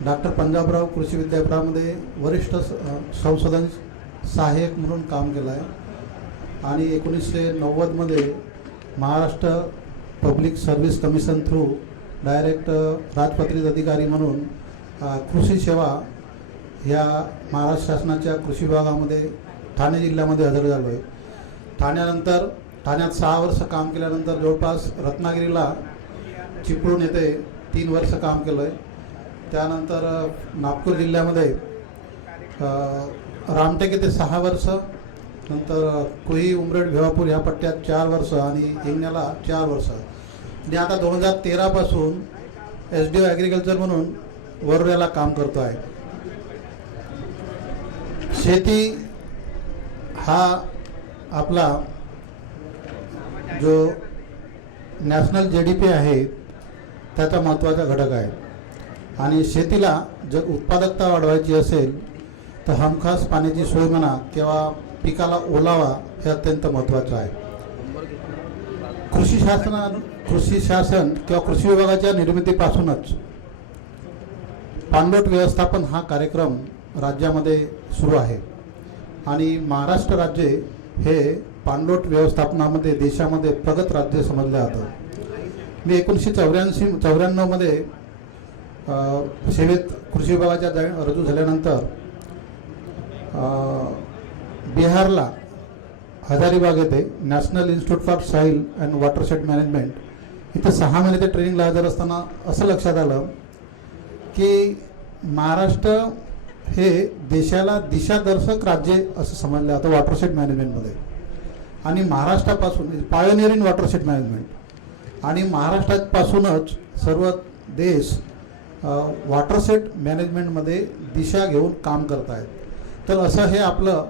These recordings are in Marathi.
डॉक्टर पंजाबराव कृषी विद्यापीठामध्ये वरिष्ठ संशोधन सहाय्यक म्हणून काम केलं आहे आणि 1990मध्ये Maharashtra public service commission through direct राजपत्रित अधिकारी म्हणून कृषी सेवा ह्या महाराष्ट्र शासनाच्या कृषी विभागामध्ये ठाणे जिल्ह्यामध्ये हजर झालो आहे। ठाण्यात 6 वर्ष काम केल्यानंतर जवळपास रत्नागिरीला चिपळूण येथे 3 वर्ष काम केलं आहे। त्यानंतर नागपूर जिल्ह्यामध्ये रामटेक येथे 6 वर्ष, नंतर कुही उमरेड भिवापूर ह्या पट्ट्यात 4 वर्ष आणि हिंगण्याला 4 वर्ष आणि आता 2013 पासून SDO ॲग्रिकल्चर म्हणून वरोऱ्याला काम करतो आहे। शेती हा आपला जो नॅशनल GDP आहे त्याचा महत्त्वाचा घटक आहे आणि शेतीला जर उत्पादकता वाढवायची असेल तर हमखास पाण्याची सोय म्हणा किंवा पिकाला ओलावा हे अत्यंत महत्त्वाचं आहे। कृषी शासन किंवा कृषी विभागाच्या निर्मितीपासूनच पाणलोट व्यवस्थापन हा कार्यक्रम राज्यामध्ये सुरू आहे आणि महाराष्ट्र राज्य हे पाणलोट व्यवस्थापनामध्ये देशामध्ये प्रगत राज्य समजलं जातं। मी 1994 मध्ये सेवेत कृषी विभागाच्या रुजू झाल्यानंतर बिहारला हजारीबाग येथे national institute for soil and watershed management इथे 6 महिने ते ट्रेनिंगला हजर असताना असं लक्षात आलं की महाराष्ट्र हे देशाला दिशादर्शक राज्य असं समजलं जातं वॉटरशेड मॅनेजमेंटमध्ये आणि महाराष्ट्रापासून पायोनियर इन वॉटरशेड मॅनेजमेंट आणि महाराष्ट्रापासूनच सर्व देश वॉटरशेड मॅनेजमेंटमध्ये दिशा घेऊन काम करत आहेत। तर असं हे आपलं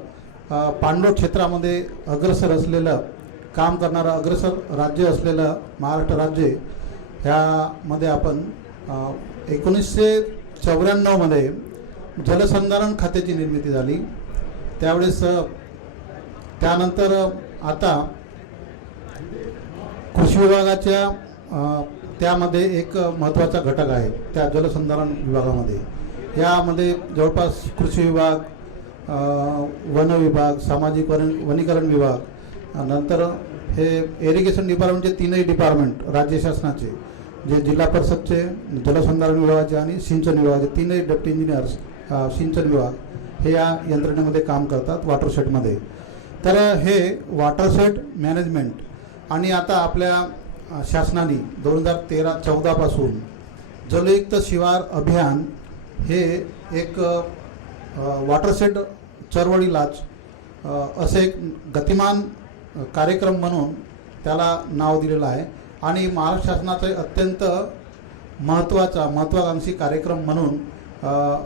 पाणलोट क्षेत्रामध्ये अग्रेसर असलेलं काम करणारं अग्रेसर राज्य असलेलं महाराष्ट्र राज्य ह्यामध्ये आपण 1994 मध्ये जलसंधारण खात्याची निर्मिती झाली। त्यावेळेस त्यानंतर आता कृषी विभागाच्या त्यामध्ये एक महत्त्वाचा घटक आहे त्या जलसंधारण विभागामध्ये। यामध्ये जवळपास कृषी विभाग, वन विभाग, सामाजिक वनीकरण विभाग, नंतर हे इरिगेशन डिपार्टमेंटचे 3ही डिपार्टमेंट राज्य शासनाचे जे जिल्हा परिषदचे, जलसंधारण विभागाचे आणि सिंचन विभागाचे 3ही डेप्टी इंजिनियर्स सिंचन विभाग हे या यंत्रणेमध्ये काम करतात वॉटरशेडमध्ये। तर हे वॉटरशेड मॅनेजमेंट आणि आता आपल्या शासनाने 2013-14 पासून जलयुक्त शिवार अभियान हे एक वॉटरशेड चळवळीलाच असे एक गतिमान कार्यक्रम म्हणून त्याला नाव दिलेलं आहे आणि महाराष्ट्र शासनाचा अत्यंत महत्त्वाकांक्षी कार्यक्रम म्हणून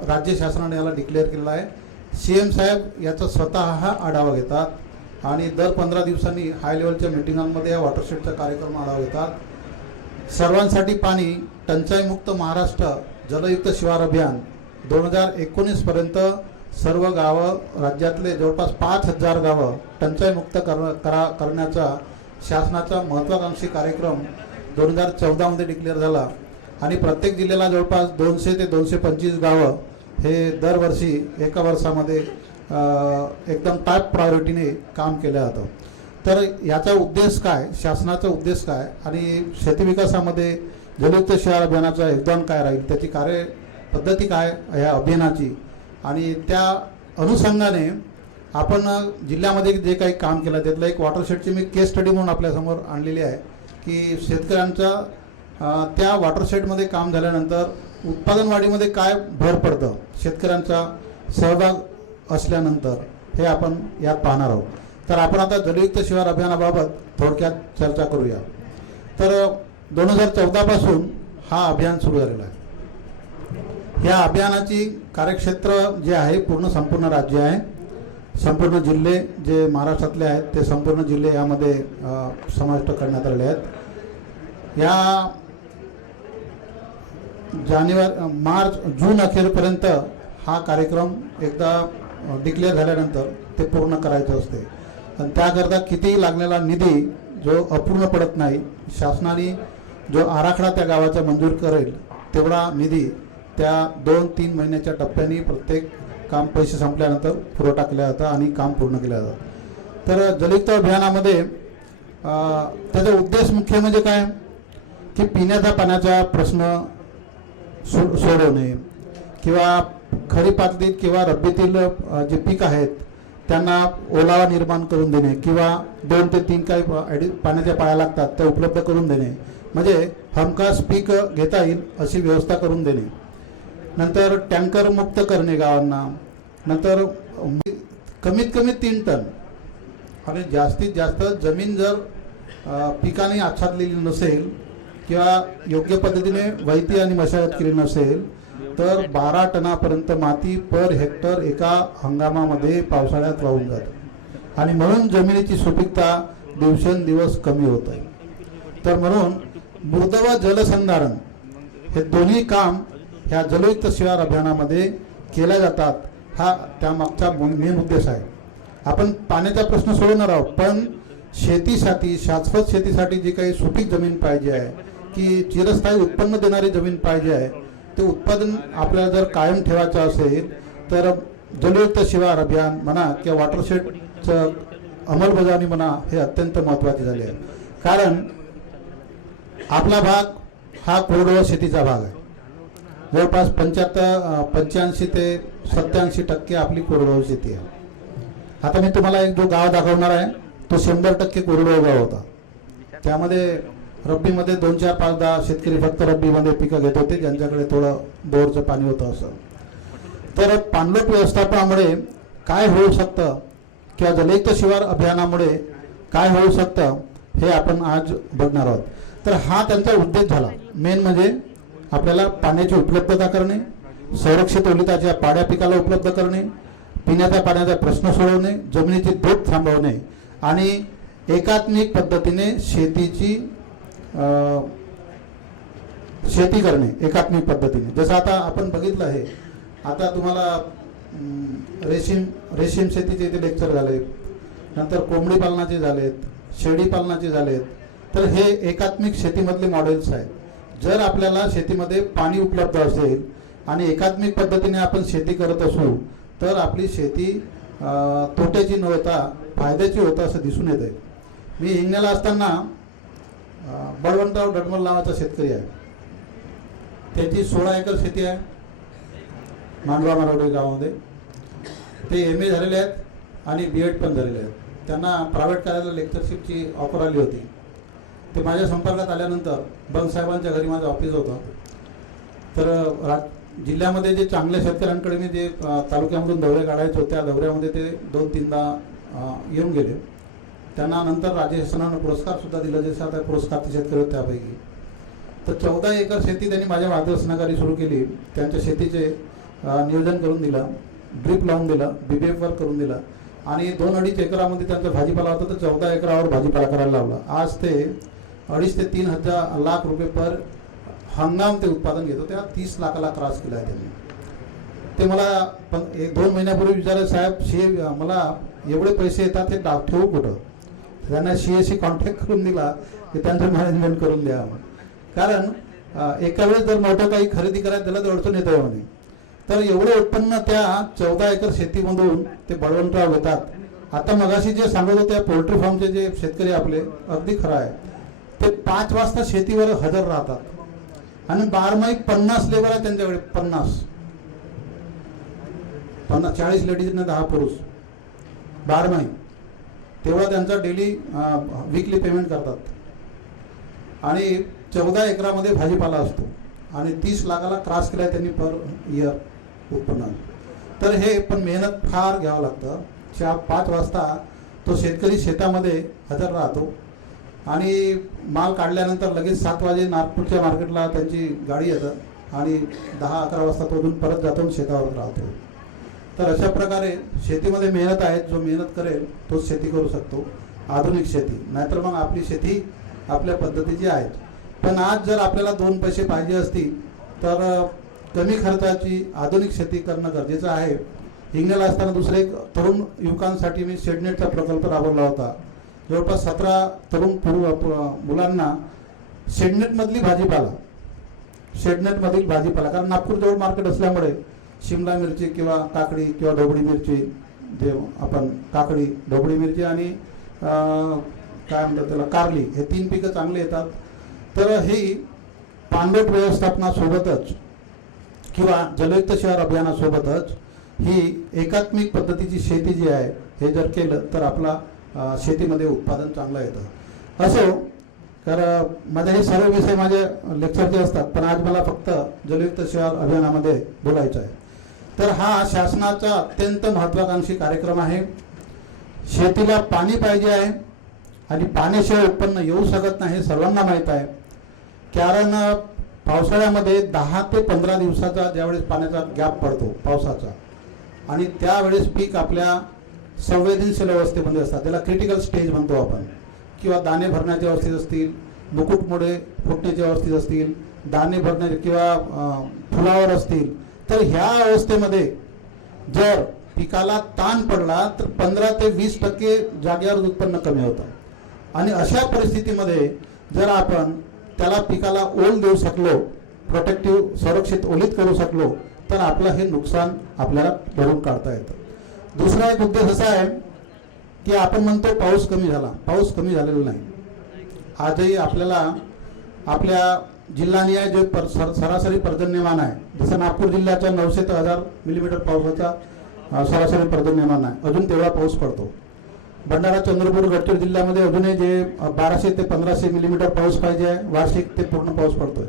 राज्य शासनाने याला डिक्लेअर केलेला आहे। CM साहेब याचा स्वतः हा आढावा घेतात आणि दर 15 दिवसांनी हाय लेवलच्या मीटिंगांमध्ये या वॉटरशेडचा कार्यक्रम आढावा घेतात। सर्वांसाठी पाणी टंचाईमुक्त महाराष्ट्र जलयुक्त शिवार अभियान 2019 पर्यंत सर्व गावं राज्यातले जवळपास 5000 गावं टंचाईमुक्त करण्याचा शासनाचा महत्त्वाकांक्षी कार्यक्रम 2014 मध्ये डिक्लेअर झाला आणि प्रत्येक जिल्ह्याला जवळपास 200 ते 225 गावं हे दरवर्षी एका वर्षामध्ये एकदम टॉप प्रायोरिटीने काम केलं जातं। तर याचा उद्देश काय, शासनाचा उद्देश काय आणि शेती विकासामध्ये जलयुक्त शिवार अभियानाचं योगदान काय राहील, त्याची कार्यपद्धती काय या अभियानाची आणि त्या अनुषंगाने आपण जिल्ह्यामध्ये जे काही काम केलं त्यातलं एक वॉटरशेडची मी केस स्टडी म्हणून आपल्यासमोर आणलेली आहे की शेतकऱ्यांच्या त्या वॉटरशेडमध्ये काम झाल्यानंतर उत्पादन वाढीमध्ये काय भर पडतं, शेतकऱ्यांचा सहभाग असल्यानंतर हे आपण यात पाहणार आहोत। तर आपण आता जलयुक्त शिवार अभियानाबाबत थोडक्यात चर्चा करूया। तर 2014 पासून हा अभियान सुरू झालेला आहे। या अभियानाची कार्यक्षेत्र जे आहे संपूर्ण राज्य आहे, संपूर्ण जिल्हे जे महाराष्ट्रातले आहेत ते संपूर्ण जिल्हे यामध्ये समाविष्ट करण्यात आलेले आहेत। या जून अखेरपर्यंत हा कार्यक्रम एकदा डिक्लेअर झाल्यानंतर ते पूर्ण करायचं असते आणि त्याकरता कितीही लागलेला निधी जो अपूर्ण पडत नाही, शासनाने जो आराखडा त्या गावाचा मंजूर करेल तेवढा निधी त्या 2-3 महिन्याच्या टप्प्याने प्रत्येक काम पैसे संपल्यानंतर पुरवठा केला जाता आणि काम पूर्ण केलं जातं। तर जलयुक्त अभियानामध्ये त्याचा उद्देश मुख्य म्हणजे काय की पिण्याच्या पाण्याचा प्रश्न सोडवणे किंवा खरीपातील किंवा रब्बीतील जे पीक आहेत त्यांना ओलावा निर्माण करून देणे किंवा 2 ते 3 काही पाण्याच्या पाळ्या लागतात त्या उपलब्ध करून देणे, म्हणजे हमखास पीक घेता येईल अशी व्यवस्था करून देणे। नंतर टँकर मुक्त करणे गावांना, नंतर कमीत कमी 3 टन आणि जास्तीत जास्त जमीन जर पिकाने आच्छादलेली नसेल किंवा योग्य पद्धतीने वैती आणि मशागत केली नसेल तर 12 टनापर्यंत माती पर हेक्टर एका हंगामामध्ये पावसाळ्यात वाहून जाते आणि म्हणून जमिनीची सुपीकता दिवसेंदिवस कमी होत आहे। तर म्हणून मृद व जलसंधारण हे दोन्ही काम ह्या जलयुक्त शिवार अभियानामध्ये केल्या जातात, हा त्यामागचा मेन उद्देश आहे। आपण पाण्याचा प्रश्न सोडवणार आहोत, पण शेतीसाठी शाश्वत शेतीसाठी जी काही सुपीक जमीन पाहिजे आहे की चिरस्थायी उत्पन्न देणारी जमीन पाहिजे आहे, ते उत्पादन आपल्याला जर कायम ठेवायचं असेल तर जलयुक्त शिवार अभियान म्हणा किंवा वॉटरशेडचं अंमलबजावणी म्हणा हे अत्यंत महत्त्वाचे झाले आहे। कारण आपला भाग हा कोरडवाहू शेतीचा भाग आहे, जवळपास 85 ते 87% आपली कोरडवाहू शेती आहे। आता मी तुम्हाला एक जो गाव दाखवणार आहे तो 100% कोरडवाहू गाव होता। त्यामध्ये रब्बीमध्ये 2, 4, 5, 10 शेतकरी फक्त रब्बीमध्ये पिकं घेत होते ज्यांच्याकडे थोडं बोरचं पाणी होतं असं। तर पाणलोट व्यवस्थापनामुळे काय होऊ शकतं किंवा जलयुक्त शिवार अभियानामुळे काय होऊ शकतं हे आपण आज बघणार आहोत। तर हा त्यांचा उद्देश झाला, मेन म्हणजे आपल्याला पाण्याची उपलब्धता करणे, संरक्षित ओलिताच्या पाड्या पिकाला उपलब्ध करणे, पिण्याच्या पाण्याचा प्रश्न सोडवणे, जमिनीची धूप थांबवणे आणि एकात्मिक पद्धतीने शेती करणे एकात्मिक पद्धतीने। जसं आता आपण बघितलं आहे, आता तुम्हाला रेशीम शेतीचे इथे लेक्चर झाले, नंतर कोंबडी पालनाचे झालेत, शेळी पालनाचे झालेत। तर हे एकात्मिक शेतीमधले मॉडेल्स आहेत। जर आपल्याला शेतीमध्ये पाणी उपलब्ध असेल आणि एकात्मिक पद्धतीने आपण शेती करत असू तर आपली शेती तोट्याची न होता फायद्याची होतं असं दिसून येत आहे। मी हिंगण्याला असताना बळवंतराव डडमल नावाचा शेतकरी आहे, त्याची 16 एकर शेती आहे मांडवा मारवडे गावामध्ये। ते MA झालेले आहेत आणि BEd पण झालेले आहेत। त्यांना प्रायव्हेट करायला लेक्चरशिपची ऑफर आली होती। ते माझ्या संपर्कात आल्यानंतर बंग साहेबांच्या घरी माझं ऑफिस होतं। तर जिल्ह्यामध्ये जे चांगल्या शेतकऱ्यांकडे मी जे तालुक्यामधून दौरे काढायचो त्या दौऱ्यामध्ये ते 2-3दा येऊन गेले। त्यांना नंतर राज्य शासनानं पुरस्कार सुद्धा दिला, जसे आता पुरस्कार शेतकरी होते त्यापैकी। तर 14 एकर शेती त्यांनी माझ्या मार्गदर्शनाखाली सुरू केली। त्यांच्या शेतीचे नियोजन करून दिलं, ड्रिप लावून दिलं, BBF वर करून दिलं आणि 2-2.5 एकरामध्ये त्यांचा भाजीपाला होता तर 14 एकरावर भाजीपाला करायला लावला। आज ते 2.5 ते 3 लाख रुपये पर हंगाम ते उत्पादन घेतो, त्या 30 लाखाला क्रॉस केला आहे त्यांनी। ते मला 1-2 महिन्यापूर्वी विचारले, साहेब मला एवढे पैसे येतात हे ठेवू कुठं? त्यांना CAशी कॉन्टॅक्ट करून दिला की त्यांचं मॅनेजमेंट करून द्या, कारण एका वेळेस जर मोठं काही खरेदी करायला त्याला तर अडचण येतं म्हणे। तर एवढं उत्पन्न त्या 14 एकर शेतीमधून ते बळवंतराव घेतात। आता मगाशी जे सांगत होते पोल्ट्री फार्मचे जे शेतकरी आपले, अगदी खरं आहे, ते 5 वाजता शेतीवर हजर राहतात आणि बारमाही 50 लेबर आहे त्यांच्याकडे, 50 40 लेडीज आणि 10 पुरुष बारमाही, तेवढा त्यांचा डेली वीकली पेमेंट करतात आणि 14 एकरामध्ये भाजीपाला असतो आणि 30 लाखाला क्रॉस केला त्यांनी पर इयर उत्पन्न। तर हे पण मेहनत फार घ्यावं लागतं। 4-5 वाजता तो शेतकरी शेतामध्ये हजर राहतो आणि माल काढल्यानंतर लगेच 7 वाजे नागपूरच्या मार्केटला त्यांची गाडी येतं आणि 10-11 वाजता तोडून परत जातो शेतावर राहतो। तर अशा प्रकारे शेतीमध्ये मेहनत आहे, जो मेहनत करेल तोच शेती करू शकतो, आधुनिक शेती। नाहीतर मग आपली शेती आपल्या पद्धतीची आहे। पण आज जर आपल्याला 2 पैसे पाहिजे असतील तर कमी खर्चाची आधुनिक शेती करणं गरजेचं आहे। हिंगण्याला असताना दुसरे एक तरुण युवकांसाठी मी शेडनेटचा प्रकल्प राबवला होता। जवळपास 17 तरुण मुलांना शेडनेटमधली भाजीपाला शेडनेटमधील भाजीपाला, कारण नागपूर जवळ मार्केट असल्यामुळे शिमला मिरची किंवा काकडी किंवा ढोबळी मिरची, जे आपण काकडी, ढोबळी मिरची आणि काय म्हणतात त्याला कारली, हे 3 पिकं चांगले येतात. तर ही पाणलोट व्यवस्थापनासोबतच किंवा जलयुक्त शहर अभियानासोबतच ही एकात्मिक पद्धतीची शेती जी आहे हे जर केलं तर आपला शेतीमध्ये उत्पादन चांगलं येतं. असो, तर माझे हे सर्व विषय माझे लेक्चरचे असतात, पण आज मला फक्त जलयुक्त शहर अभियानामध्ये बोलायचं आहे. तर हा शासनाचा अत्यंत महत्त्वाकांक्षी कार्यक्रम आहे. शेतीला पाणी पाहिजे आहे आणि पाण्याशिवाय उत्पन्न येऊ शकत नाही हे सर्वांना माहीत आहे. कारण पावसाळ्यामध्ये 10 ते 15 दिवसाचा ज्यावेळेस पाण्याचा गॅप पडतो पावसाचा, आणि त्यावेळेस पीक आपल्या संवेदनशील अवस्थेमध्ये असतात, त्याला क्रिटिकल स्टेज म्हणतो आपण, किंवा दाणे भरण्याच्या अवस्थेत असतील, मुकुटमुळे फुटण्याच्या अवस्थेत असतील, दाणे भरण्याचे किंवा फुलावर असतील, तर ह्या अवस्थेमध्ये जर पिकाला ताण पडला तर 15 ते 20% जागेवर उत्पन्न कमी होतं. आणि अशा परिस्थितीमध्ये जर आपण त्याला पिकाला ओल देऊ शकलो, प्रोटेक्टिव्ह संरक्षित ओलीत करू शकलो, तर आपलं हे नुकसान आपल्याला भरून काढता येतं. दुसरा एक उद्देश असा आहे की आपण म्हणतो पाऊस कमी झाला, पाऊस कमी झालेला नाही. आजही आपल्याला आपल्या जिल्हानिहाय जे सरासरी पर्जन्यमान आहे, जसं नागपूर जिल्ह्याच्या 900 ते 1000 मिलीमीटर पावसाचा सरासरी पर्जन्यमान आहे, अजून तेवढा पाऊस पडतो. भंडारा, चंद्रपूर, गडचिरोली जिल्ह्यामध्ये अजूनही जे 1200 ते 1500 मिलीमीटर पाऊस पाहिजे आहे वार्षिक, ते पूर्ण पाऊस पडतोय.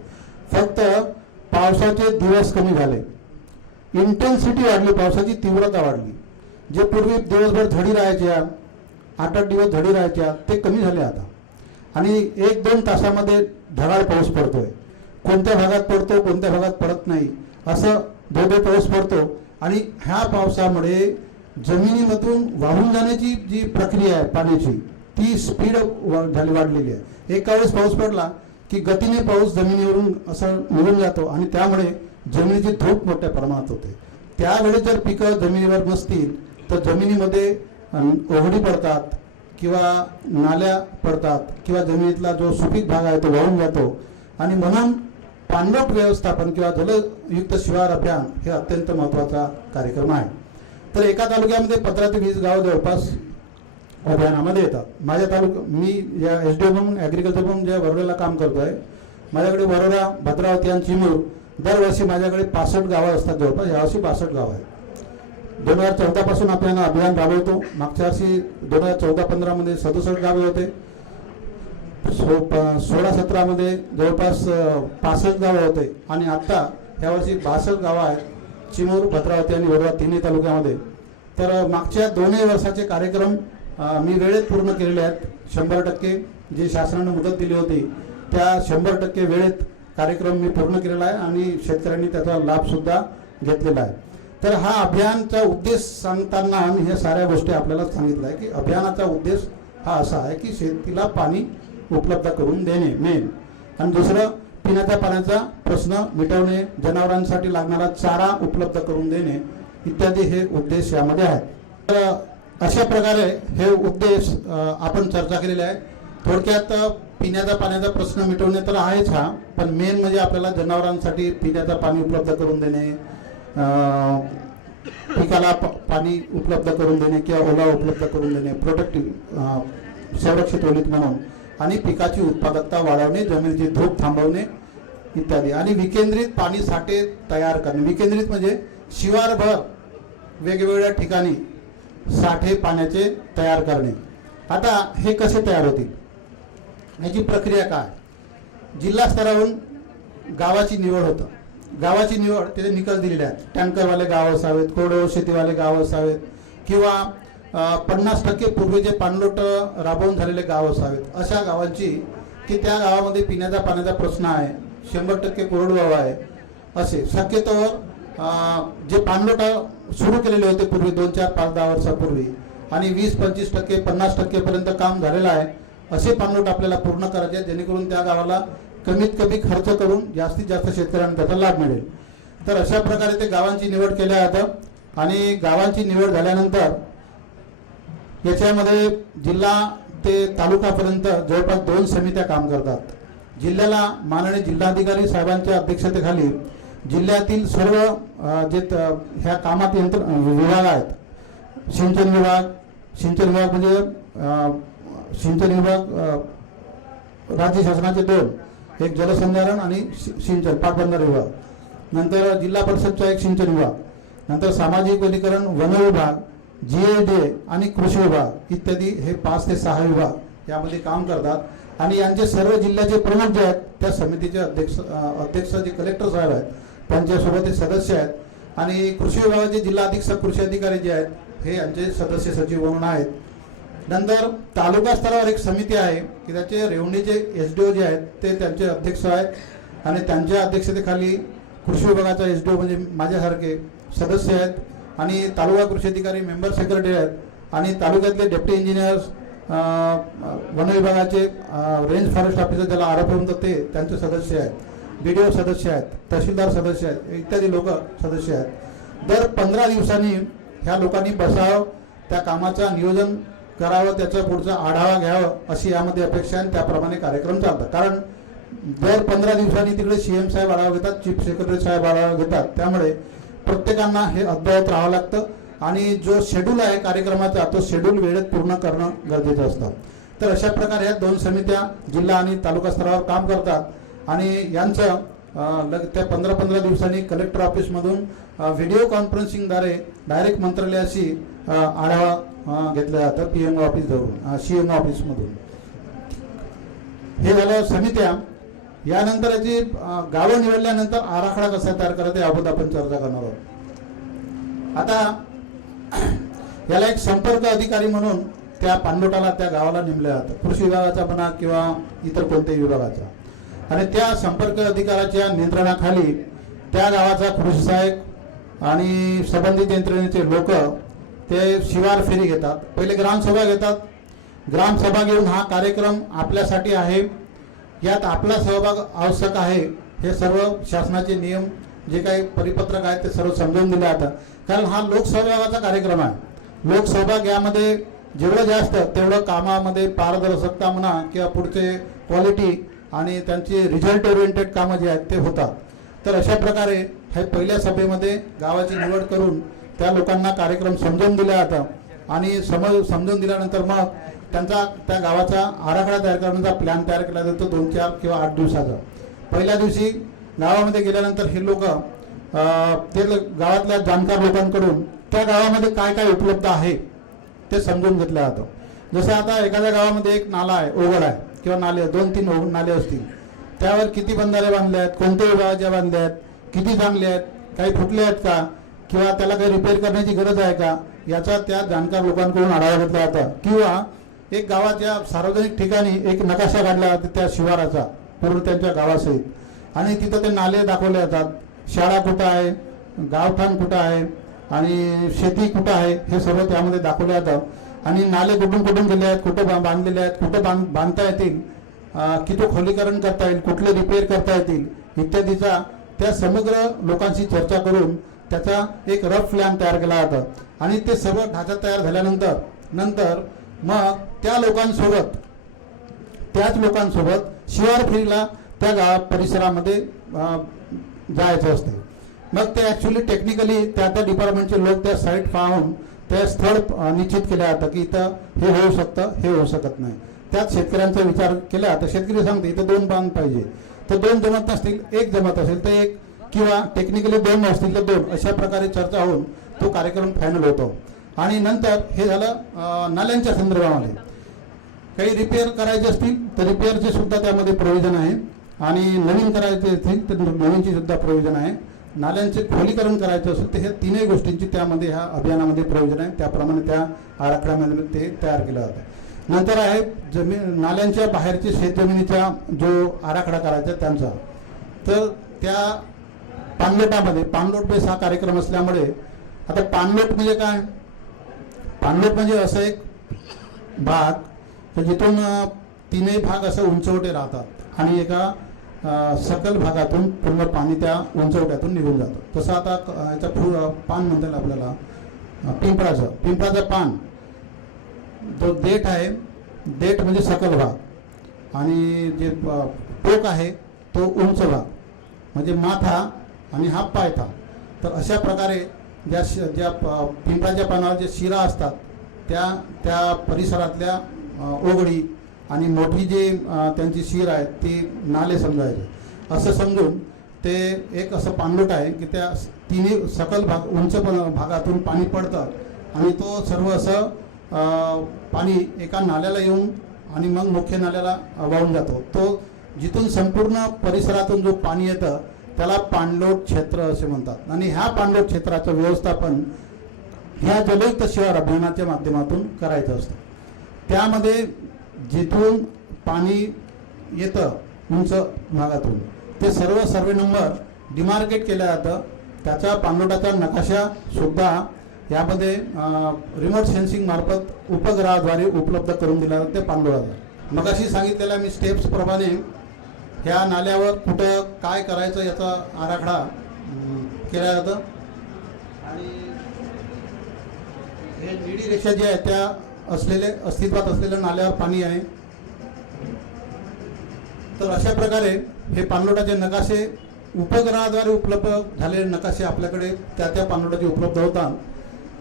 फक्त पावसाचे दिवस कमी झाले, इंटेन्सिटी वाढली, पावसाची तीव्रता वाढली. जे पूर्वी दिवसभर झडी राहायच्या, 8-8 दिवस झडी राहायच्या, ते कमी झाले आता. आणि 1-2 तासामध्ये ढगाळ पाऊस पडतोय. कोणत्या भागात पडतो, कोणत्या भागात पडत नाही, असं धोधो पाऊस पडतो. आणि ह्या पावसामुळे जमिनीमधून वाहून जाण्याची जी प्रक्रिया आहे पाण्याची, ती स्पीड वाढलेली आहे. एका वेळेस पाऊस पडला की गतीने पाऊस जमिनीवरून असं निघून जातो आणि त्यामुळे जमिनीची धूप मोठ्या प्रमाणात होते. त्यावेळेस जर पिकं जमिनीवर नसतील तर जमिनीमध्ये ओहडी पडतात किंवा नाल्या पडतात किंवा जमिनीतला जो सुपीक भाग आहे तो वाहून जातो. आणि म्हणून पाणलोट व्यवस्थापन किंवा जलयुक्त शिवार अभियान हे अत्यंत महत्त्वाचा कार्यक्रम आहे. तर एका तालुक्यामध्ये 15 ते 20 गाव जवळपास अभियानामध्ये येतात. माझ्या मी या SDO म्हणून ॲग्रिकल्चर म्हणून ज्या वरोऱ्याला काम करतो आहे, माझ्याकडे वरोरा, भद्रावती आणि चिमूर दरवर्षी माझ्याकडे 65 गावं असतात जवळपास. यावर्षी 62 गावं आहेत. 2014 पासून आपल्याला अभियान राबवतो. मागच्या वर्षी 2014-15 मध्ये 67 गावे होते. 16-17 मध्ये जवळपास 65 गावं होते आणि आता यावर्षी 62 गावं आहेत, चिमूर, भद्रावती आणि वरोरा तिन्ही तालुक्यामध्ये. तर मागच्या 2 वर्षाचे कार्यक्रम मी वेळेत पूर्ण केलेले आहेत. 100% जे शासनाने मुदत दिली होती त्या 100% वेळेत कार्यक्रम मी पूर्ण केलेला आहे आणि शेतकऱ्यांनी त्याचा लाभ सुद्धा घेतलेला आहे. तर हा अभियानचा उद्देश सांगताना आम्ही ह्या साऱ्या गोष्टी आपल्याला सांगितलं आहे की अभियानाचा उद्देश हा असा आहे की शेतीला पाणी उपलब्ध करून देणे मेन, आणि दुसरं पिण्याच्या पाण्याचा प्रश्न मिटवणे, जनावरांसाठी लागणारा चारा उपलब्ध करून देणे इत्यादी हे उद्देश यामध्ये आहेत. तर अशा प्रकारे हे उद्देश आपण चर्चा केलेले आहे. थोडक्यात पिण्याचा पाण्याचा प्रश्न मिटवणे तर आहेच हा, पण मेन म्हणजे आपल्याला जनावरांसाठी पिण्याचं पाणी उपलब्ध करून देणे, पिकाला पाणी उपलब्ध करून देणे किंवा ओला उपलब्ध करून देणे, प्रोटेक्टिव्ह संरक्षित ओलीत म्हणून, आणि पिकाची उत्पादकता वाढवणे, जमिनीची धूप थांबवणे इत्यादी, आणि विकेंद्रित पाणी साठे तयार करणे. विकेंद्रित म्हणजे शिवारभर वेगवेगळ्या ठिकाणी साठे पाण्याचे तयार करणे. आता हे कसे तयार होतील, याची प्रक्रिया काय? जिल्हा स्तरावरून गावाची निवड होतं. गावाची निवड त्याचे निकष दिलेले आहेत. टँकरवाले गाव असावेत, कोरडवाहू शेतीवाले गाव असावेत, किंवा 50% पूर्वीचे पाणलोट राबवून झालेले गाव असावेत. अशा गावांची की त्या गावामध्ये पिण्याचा पाण्याचा प्रश्न आहे, 100% कोरडवाहू आहे, असे शक्यतोवर जे पाणलोट सुरू केलेले होते पूर्वी 2, 4, 5, 10 वर्षापूर्वी, आणि 20-25%, 50% पर्यंत काम झालेलं आहे, असे पाणलोट आपल्याला पूर्ण करायचे आहेत, जेणेकरून त्या गावाला कमीत कमी खर्च करून जास्तीत जास्त शेतकऱ्यांना त्याचा लाभ मिळेल. तर अशा प्रकारे ते गावांची निवड केल्या जातं. आणि गावांची निवड झाल्यानंतर याच्यामध्ये जिल्हा ते तालुकापर्यंत जवळपास 2 समित्या काम करतात. जिल्ह्याला माननीय जिल्हाधिकारी साहेबांच्या अध्यक्षतेखाली जिल्ह्यातील सर्व ह्या कामात विभाग आहेत, सिंचन विभाग म्हणजे सिंचन विभाग राज्य शासनाचे 2, एक जलसंधारण आणि सिंचन पाटबंधारे विभाग, नंतर जिल्हा परिषदचा एक सिंचन विभाग, नंतर सामाजिक वनीकरण, वन विभाग, GSDA आणि कृषी विभाग इत्यादी हे 5 ते 6 विभाग यामध्ये काम करतात। आणि यांचे सर्व जिल्ह्याचे प्रमुख जे आहेत त्या समितीचे अध्यक्ष जे कलेक्टर साहेब आहेत त्यांच्यासोबत हे सदस्य आहेत। आणि कृषी विभागाचे जिल्हा अधीक्षक कृषी अधिकारी जे आहेत हे यांचे सदस्य सचिव म्हणून आहेत। नंतर तालुका स्तरावर एक समिती आहे की त्याचे रेवणीचे SDO जे आहेत ते त्यांचे अध्यक्ष आहेत आणि त्यांच्या अध्यक्षतेखाली कृषी विभागाचा SDO म्हणजे माझ्यासारखे सदस्य आहेत आणि तालुका कृषी अधिकारी मेंबर सेक्रेटरी आहेत आणि तालुक्यातले डेप्टी इंजिनियर्स, वन विभागाचे रेंज फॉरेस्ट ऑफिसर ज्याला RFO म्हणतात ते त्यांचे सदस्य आहेत, BDO सदस्य आहेत, तहसीलदार सदस्य आहेत, इत्यादी लोक सदस्य आहेत। दर 15 दिवसांनी ह्या लोकांनी बसावं, त्या कामाचं नियोजन करावं, त्याचा पुढचा आढावा घ्यावं अशी यामध्ये अपेक्षा आहे। त्याप्रमाणे कार्यक्रम चालतात, कारण दर 15 दिवसांनी तिकडे CM साहेब आढावा घेतात, चीफ सेक्रेटरी साहेब आढावा घेतात, त्यामुळे प्रत्येकांना हे अद्ययावत राहावं लागतं आणि जो शेड्यूल आहे कार्यक्रमाचा तो शेड्यूल वेळेत पूर्ण करणं गरजेचं असतं। तर अशा प्रकारे ह्या 2 समित्या जिल्हा आणि तालुका स्तरावर काम करतात आणि यांचं त्या 15 दिवसांनी कलेक्टर ऑफिसमधून व्हिडिओ कॉन्फरन्सिंगद्वारे डायरेक्ट मंत्रालयाशी आढावा घेतला जातं, PMO ऑफिस धरून CMO ऑफिसमधून। हे झालं समित्या। यानंतर याची गावं निवडल्यानंतर आराखडा कसा तयार करायचा याबाबत आपण चर्चा करणार आहोत। आता याला एक संपर्क अधिकारी म्हणून त्या पाणलोटाला त्या गावाला नेमलं जातं, कृषी विभागाचा म्हणा किंवा इतर कोणत्याही विभागाचा, आणि त्या संपर्क अधिकाऱ्याच्या नियंत्रणाखाली त्या गावाचा कृषी सहाय्यक आणि संबंधित यंत्रणेचे लोक ते शिवार फेरी घेतात, पहिले ग्रामसभा घेतात। ग्रामसभा घेऊन हा कार्यक्रम आपल्यासाठी आहे, यात आपला सहभाग आवश्यक आहे, हे सर्व शासनाचे नियम जे काही परिपत्रक आहेत ते सर्व समजून दिले जातं। कारण हा लोकसहभागाचा कार्यक्रम आहे, लोकसहभाग यामध्ये जेवढं जास्त तेवढं कामामध्ये पारदर्शकता म्हणा किंवा पुढचे क्वालिटी आणि त्यांची रिझल्ट ओरिएंटेड कामं जे आहेत ते होतात। तर अशा प्रकारे हे पहिल्या सभेमध्ये गावाची निवड करून त्या लोकांना कार्यक्रम समजून दिला जातं आणि समजून दिल्यानंतर मग त्यांचा त्या गावाचा आराखडा तयार करण्याचा प्लॅन तयार केला जातो 2, 4 किंवा 8 दिवसाचा। पहिल्या दिवशी गावामध्ये गेल्यानंतर हे लोक ते गावातल्या जाणकार लोकांकडून त्या गावामध्ये काय काय उपलब्ध आहे ते समजून घेतलं जातं। जसं आता एखाद्या गावामध्ये एक नाला आहे, ओघळ आहे किंवा नाले 2-3 नाले असतील, त्यावर किती बंधारे बांधले आहेत, कोणत्या विभागाच्या बांधले आहेत, किती चांगले आहेत, काही फुटले आहेत का किंवा त्याला काही रिपेअर करण्याची गरज आहे का याचा त्या जाणकार लोकांकडून आढावा घेतला जाता। किंवा एक गावाच्या सार्वजनिक ठिकाणी एक नकाशा काढला जातो त्या शिवाराचा पूर्ण त्यांच्या गावासहित आणि तिथं ते नाले दाखवले जातात, शाळा कुठं आहे, गावठाण कुठं आहे आणि शेती कुठं आहे हे सर्व त्यामध्ये दाखवलं जातं आणि नाले कुठून कुठून गेले आहेत, कुठं बांधलेले आहेत, कुठं बांधता येतील, किती खोलीकरण करता येईल, कुठले रिपेअर करता येतील इत्यादीचा त्या समग्र लोकांशी चर्चा करून त्याचा एक रफ प्लॅन तयार केला जातो आणि ते सर्व ढाचा तयार झाल्यानंतर मग त्याच लोकांसोबत शिवार फेरीला त्या गाव परिसरामध्ये जायचं असते। मग ते ॲक्च्युली टेक्निकली त्या डिपार्टमेंटचे लोक त्या साईट पाहून ते स्थळ निश्चित केलं जातं की इथं हे होऊ शकतं, हे होऊ शकत नाही। त्यात शेतकऱ्यांचा विचार केला तर शेतकरी सांगते इथं 2 बांध पाहिजे, तर 2 जमत नसतील 1 जमत असेल तर 1 किंवा टेक्निकली 2 असतील तर 2, अशा प्रकारे चर्चा होऊन तो कार्यक्रम फायनल होतो। आणि नंतर हे झालं नाल्यांच्या संदर्भामध्ये काही रिपेअर करायचे असतील तर रिपेअरचे सुद्धा त्यामध्ये प्रोव्हिजन आहे आणि नवीन करायचे असतील तर नवीनची सुद्धा प्रोव्हिजन आहे। नाल्यांचे खोलीकरण करायचं असेल तर हे 3ही गोष्टींची त्यामध्ये ह्या अभियानामध्ये प्रोव्हिजन आहे, त्याप्रमाणे त्या आराखड्यामध्ये ते तयार केलं जातं। नंतर आहे नाल्यांच्या बाहेरचे शेतजमिनीचा जो आराखडा करायचा त्यांचा, तर त्या पाणलोटामध्ये पाणलोट बेस हा कार्यक्रम असल्यामुळे आता पाणलोट म्हणजे काय, पाणलोट म्हणजे असं एक भाग तर जिथून 3ही भाग असं उंचवटे राहतात आणि एका सकल भागातून पूर्ण पाणी त्या उंचवट्यातून निघून जातं। तसं आता याचा पान म्हणता येईल आपल्याला पिंपळाचं पान जो देठ आहे, देठ म्हणजे सकल भाग आणि जे टोक आहे तो उंच भाग म्हणजे माथा आणि हा पायथा. तर अशा प्रकारे ज्या पिंपळाच्या पानावर जे शिरा असतात त्या परिसरातल्या ओगडी आणि मोठी जी त्यांची शिर आहे ती नाले समजायचे. असं समजून ते एक असं पाणलोट आहे की त्या तिन्ही सकल भाग उंच भागातून पाणी पडतं आणि तो सर्व असं पाणी एका नाल्याला येऊन आणि मग मुख्य नाल्याला वाहून जातो. तो जिथून संपूर्ण परिसरातून जो पाणी येतं त्याला पाणलोट क्षेत्र असे म्हणतात. आणि ह्या पाणलोट क्षेत्राचं व्यवस्थापन ह्या जलयुक्त शिवार अभियानाच्या माध्यमातून करायचं असतं. त्यामध्ये जिथून पाणी येतं उंच भागातून ते सर्व सर्वे नंबर डिमार्केट केलं जातं. त्याच्या पाणलोटाचा नकाशा सुद्धा यामध्ये रिमोट सेन्सिंग मार्फत उपग्रहाद्वारे उपलब्ध करून दिला जातो. ते पाणलोटाचा मगाशी सांगितलेल्या मी स्टेप्सप्रमाणे ह्या नाल्यावर कुठं काय करायचं याचा आराखडा केला जातं. आणि हे निळी रेषा जी आहे त्या अस्तित्वात असलेल्या नाल्यावर पाणी आहे. तर अशा प्रकारे हे पाणलोटाचे नकाशे उपग्रहाद्वारे उपलब्ध झालेले नकाशे आपल्याकडे त्या पाणलोटाचे उपलब्ध होतात.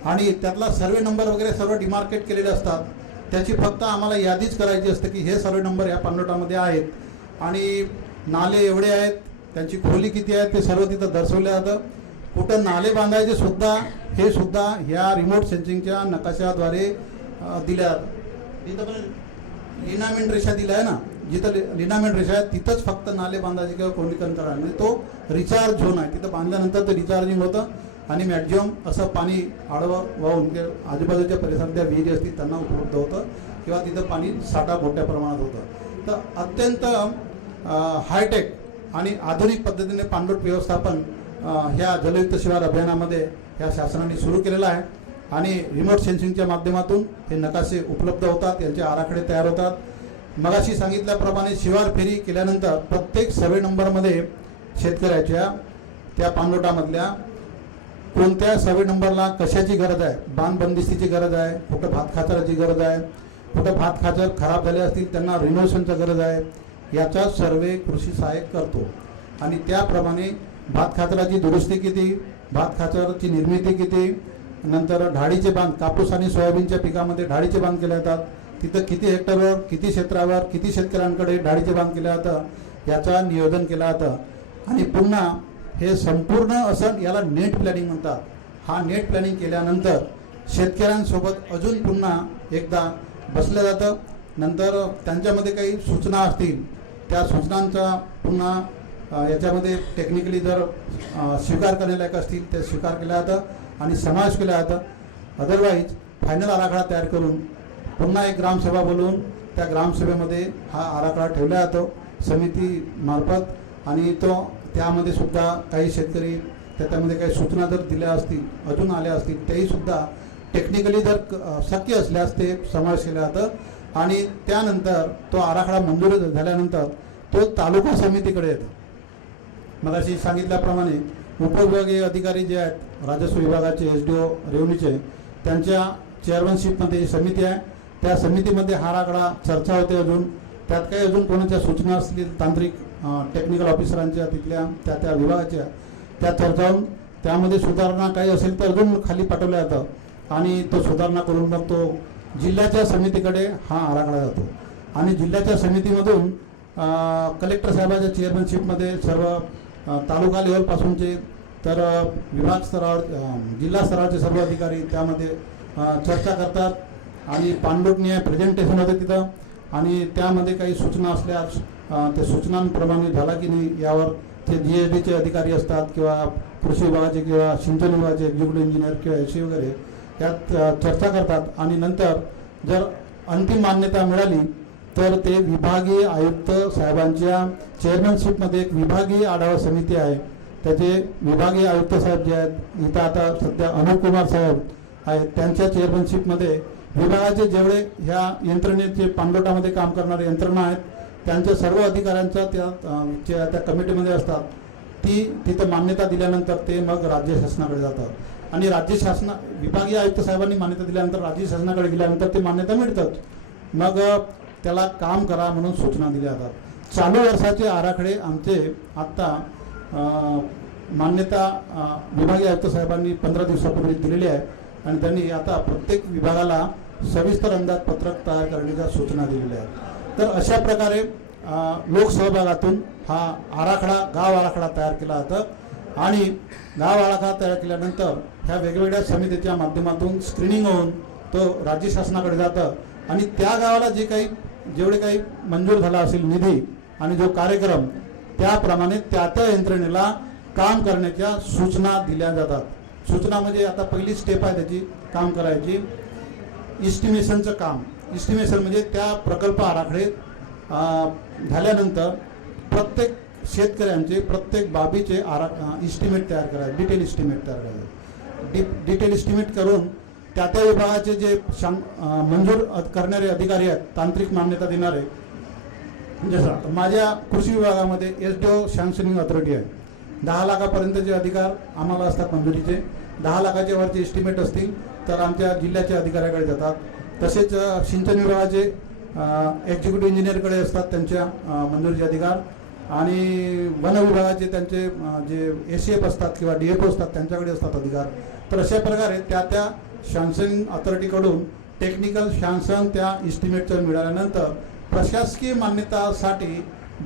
आणि त्यातला सर्वे नंबर वगैरे सर्व डिमार्केट केलेले असतात. त्याची फक्त आम्हाला यादीच करायची असते की हे सर्वे नंबर ह्या पाणलोटामध्ये आहेत आणि नाले एवढे आहेत, त्यांची खोली किती आहे ते सर्व तिथं दर्शवलं जातं. कुठं नाले बांधायचे सुद्धा हे सुद्धा ह्या रिमोट सेन्सिंगच्या नकाशाद्वारे दिल्या जातं. इथं पण लिनामेंट रेषा दिल्या आहे ना, जिथं लिनामेंट रेषा आहे तिथंच फक्त नाले बांधायचे किंवा खोलीकरण करायचं. म्हणजे तो रिचार्ज झोन आहे, तिथं बांधल्यानंतर ते रिचार्जिंग होतं आणि मॅक्झिमम असं पाणी आडवं वाहून आजूबाजूच्या परिसरातल्या विहिरी असतील त्यांना उपलब्ध होतं किंवा तिथं पाणी साठा मोठ्या प्रमाणात होतं. तर अत्यंत हायटेक आणि आधुनिक पद्धतीने पाणलोट व्यवस्थापन ह्या जलयुक्त शिवार अभियानामध्ये ह्या शासनाने सुरू केलेलं आहे. आणि रिमोट सेन्सिंगच्या माध्यमातून हे नकाशे उपलब्ध होतात, यांचे आराखडे तयार होतात. मगाशी सांगितल्याप्रमाणे शिवार फेरी केल्यानंतर प्रत्येक सर्वे नंबरमध्ये शेतकऱ्याच्या त्या पाणलोटामधल्या कोणत्या सर्वे नंबरला कशाची गरज आहे, बांध बंदिस्तीची गरज आहे, कुठं भात खाचराची गरज आहे, कुठं भात खाचर खराब झाले असतील त्यांना रिनोव्हेशनची गरज आहे, याचा सर्वे कृषी सहाय्यक करतो. आणि त्याप्रमाणे भात खाचराची दुरुस्ती किती, भात खाचराची निर्मिती किती, नंतर ढाळीचे बांध कापूस आणि सोयाबीनच्या पिकामध्ये ढाळीचे बांध केले जातात, तिथं किती हेक्टरवर किती क्षेत्रावर किती शेतकऱ्यांकडे ढाळीचे बांध केलं जातं याचा नियोजन केलं जातं. आणि पुन्हा हे संपूर्ण असं याला नेट प्लॅनिंग म्हणतात. हा नेट प्लॅनिंग केल्यानंतर शेतकऱ्यांसोबत अजून पुन्हा एकदा बसलं जातं. नंतर त्यांच्यामध्ये काही सूचना असतील त्या सूचनांचा पुन्हा याच्यामध्ये टेक्निकली जर स्वीकार करण्यालायक असतील ते स्वीकार केला जातं आणि समावेश केला जातं. अदरवाईज फायनल आराखडा तयार करून पुन्हा एक ग्रामसभा बोलवून त्या ग्रामसभेमध्ये हा आराखडा ठेवला जातो समितीमार्फत. आणि त्यामध्ये सुद्धा काही शेतकरी त्याच्यामध्ये काही सूचना जर दिल्या असतील अजून आल्या असतील तेही सुद्धा टेक्निकली जर शक्य असल्यास ते समावेश केलं जातं. आणि त्यानंतर तो आराखडा मंजूर झाल्यानंतर तो तालुका समितीकडे येतो. मगाशी सांगितल्याप्रमाणे उपविभागीय अधिकारी जे आहेत राजस्व विभागाचे SDO रेव्हन्यूचे त्यांच्या चेअरमनशिपमध्ये समिती आहे. त्या समितीमध्ये हा आराखडा चर्चा होते. अजून त्यात काही अजून कोणाच्या सूचना असतील तांत्रिक टेक्निकल ऑफिसरांच्या तिथल्या त्या विभागाच्या त्या चर्चा होऊन त्यामध्ये सुधारणा काही असेल तर अजून खाली पाठवल्या जातं आणि तो सुधारणा करून मग तो जिल्ह्याच्या समितीकडे हा आराखडा जातो. आणि जिल्ह्याच्या समितीमधून कलेक्टर साहेबाच्या चेअरमनशिपमध्ये सर्व तालुका लेवलपासूनचे तर विभाग स्तरावर जिल्हा स्तरावरचे सर्व अधिकारी त्यामध्ये चर्चा करतात आणि पाणलोटनीय प्रेझेंटेशन होते तिथं. आणि त्यामध्ये काही सूचना असल्यास त्या सूचनांप्रमाणे झाला की नाही यावर ते GSDचे अधिकारी असतात किंवा कृषी विभागाचे किंवा सिंचन विभागाचे एक्झिक्युटिव्ह इंजिनियर किंवा SC वगैरे यात चर्चा करतात. आणि नंतर जर अंतिम मान्यता मिळाली तर ते विभागीय आयुक्त साहेबांच्या चेअरमनशिपमध्ये एक विभागीय आढावा समिती आहे. त्याचे विभागीय आयुक्त साहेब जे आहेत इथं आता सध्या अनुप कुमार साहेब आहेत त्यांच्या चेअरमनशिपमध्ये विभागाचे जेवढे ह्या यंत्रणेचे पाणलोटामध्ये काम करणारे यंत्रणा आहेत त्यांच्या सर्व अधिकाऱ्यांचा त्या कमिटीमध्ये असतात. तिथं मान्यता दिल्यानंतर ते मग राज्य शासनाकडे जातात. आणि राज्य शासना विभागीय आयुक्त साहेबांनी मान्यता दिल्यानंतर राज्य शासनाकडे गेल्यानंतर ते मान्यता मिळतात. मग त्याला काम करा म्हणून सूचना दिल्या जातात. चालू वर्षाचे आराखडे आमचे आत्ता मान्यता विभागीय आयुक्त साहेबांनी 15 दिवसापूर्वी दिलेली आहे आणि त्यांनी आता प्रत्येक विभागाला सविस्तर अंदाजपत्रक तयार करण्याच्या सूचना दिलेल्या आहेत. तर अशा प्रकारे लोकसहभागातून हा आराखडा गाव आराखडा तयार केला जातं आणि गाव आराखडा तयार केल्यानंतर ह्या वेगवेगळ्या समितीच्या माध्यमातून स्क्रीनिंग होऊन तो राज्य शासनाकडे जातं आणि त्या गावाला जेवढे काही मंजूर झाला असेल निधी आणि जो कार्यक्रम त्याप्रमाणे त्या यंत्रणेला काम करण्याच्या सूचना दिल्या जातात. सूचना म्हणजे आता पहिली स्टेप आहे त्याची काम करायची इस्टिमेशनचं काम. इस्टिमेशन म्हणजे त्या प्रकल्प आराखडे झाल्यानंतर प्रत्येक शेतकऱ्यांचे प्रत्येक बाबीचे इस्टिमेट तयार करायचे, डिटेल इस्टिमेट तयार करायचे. डिटेल इस्टिमेट करून त्या विभागाचे जे मंजूर करणारे अधिकारी आहेत, तांत्रिक मान्यता देणारे, जसं माझ्या कृषी विभागामध्ये SDO सँक्शनिंग अथॉरिटी आहे. 10 लाखापर्यंतचे अधिकार आम्हाला असतात मंजुरीचे. 10 लाखाच्या वरचे एस्टिमेट असतील तर आमच्या जिल्ह्याच्या अधिकाऱ्याकडे जातात. तसेच सिंचन विभागाचे एक्झिक्युटिव्ह इंजिनियरकडे असतात त्यांच्या मंजुरीचे अधिकार आणि वन विभागाचे त्यांचे जे ACF असतात किंवा DFO असतात त्यांच्याकडे असतात अधिकार. तर अशा प्रकारे त्या सँक्शनिंग अथॉरिटीकडून टेक्निकल सँक्शन त्या इस्टिमेटचं मिळाल्यानंतर प्रशासकीय मान्यतासाठी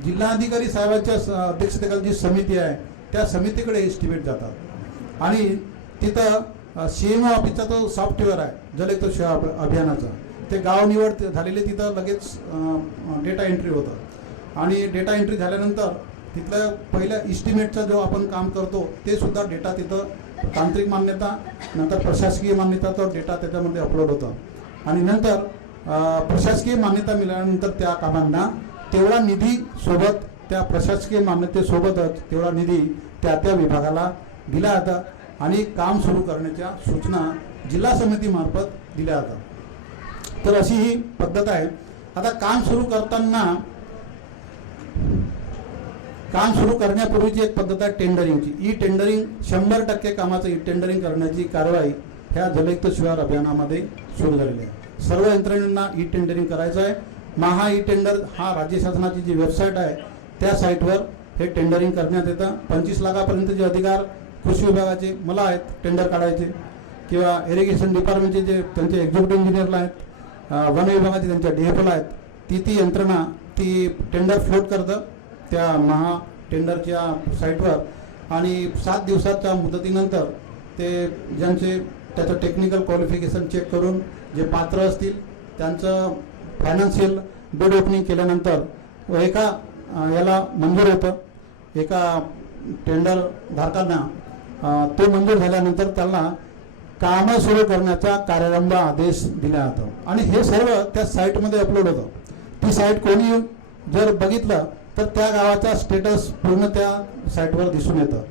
जिल्हाधिकारी साहेबांच्या अध्यक्षतेखाली जी समिती आहे त्या समितीकडे इस्टिमेट जातात आणि तिथं CMO ऑफिसचा तो सॉफ्टवेअर आहे जलयुक्त शिवार अभियानाचा, ते गाव निवड झालेले तिथं लगेच डेटा एंट्री होतं आणि डेटा एंट्री झाल्यानंतर तिथलं पहिल्या इस्टिमेटचा जो आपण काम करतो ते सुद्धा डेटा तिथं तांत्रिक मान्यता नंतर प्रशासकीय मान्यता तो डेटा त्याच्यामध्ये अपलोड होतं आणि नंतर प्रशासकीय मान्यता मिळाल्यानंतर त्या कामांना तेवढा निधी सोबत त्या प्रशासकीय मान्यतेसोबतच तेवढा निधी त्या विभागाला दिला जातं आणि काम सुरू करण्याच्या सूचना जिल्हा समितीमार्फत दिल्या जातात. तर अशी ही पद्धत आहे. आता काम सुरू करण्यापूर्वीची एक पद्धत आहे टेंडरिंगची. ई टेंडरिंग 100% कामाचं ई टेंडरिंग करण्याची कारवाई ह्या जलयुक्त शिवार अभियानामध्ये सुरू झालेली आहे. सर्व यंत्रणेंना ई टेंडरिंग करायचं आहे. महा ई टेंडर हा राज्य शासनाची जी वेबसाईट आहे त्या साईटवर हे टेंडरिंग करण्यात येतं. 25 लाखापर्यंतचे अधिकार कृषी विभागाचे मला आहेत टेंडर काढायचे किंवा इरिगेशन डिपार्टमेंटचे जे त्यांचे एक्झिक्युटिव्ह इंजिनियरला आहेत, वन विभागाचे त्यांच्या DFOला आहेत. ती यंत्रणा ती टेंडर फ्लोट करतं त्या महा टेंडरच्या साईटवर आणि 7 दिवसाच्या मुदतीनंतर ते ज्यांचे त्याचं टेक्निकल क्वालिफिकेशन चेक करून जे पात्र असतील त्यांचं फायनान्शियल बिड ओपनिंग केल्यानंतर एका याला मंजूर होतं. एका टेंडर धारकांना ते मंजूर झाल्यानंतर त्यांना कामं सुरू करण्याचा कार्यारंभ आदेश दिला जातो आणि हे सर्व त्या साईटमध्ये अपलोड होतं. ती साईट कोणी जर बघितलं तर त्या गावाचा स्टेटस पूर्ण त्या साईटवर दिसून येतं.